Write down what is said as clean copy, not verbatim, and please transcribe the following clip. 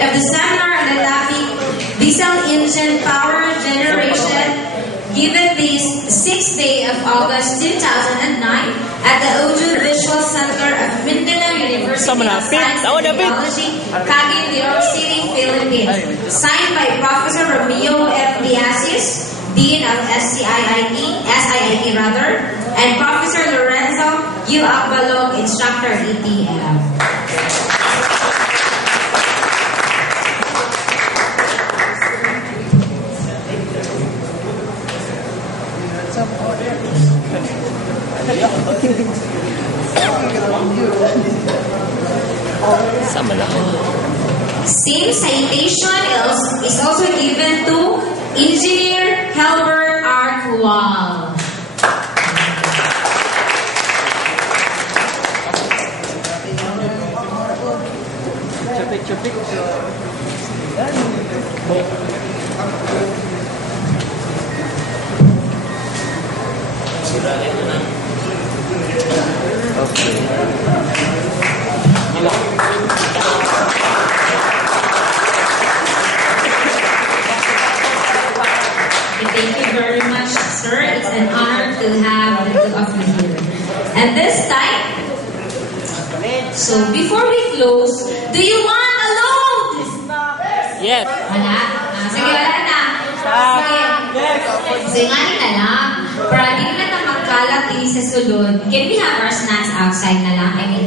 of the seminar on the topic diesel engine power generation given this 6th day of August 2009 at the Audiovisual Center of Mindanao University of Science and Technology, Cagayan de Oro City, Philippines. Signed by Professor Romeo F. Diasis, Dean of SIIT, and Professor Lorenzo U. Akbalog, Instructor ETL. Same citation is also given to Engineer Helbert R. Kual. Thank you very much, sir. It's an honor to have the two of you here. And this time, so before we close, do you want a load? Yes. Wala? Sige, wala na. Sige. Singanin na lang. Para di na magkalat din sa sulod. Can we have our snacks outside na lang? I mean,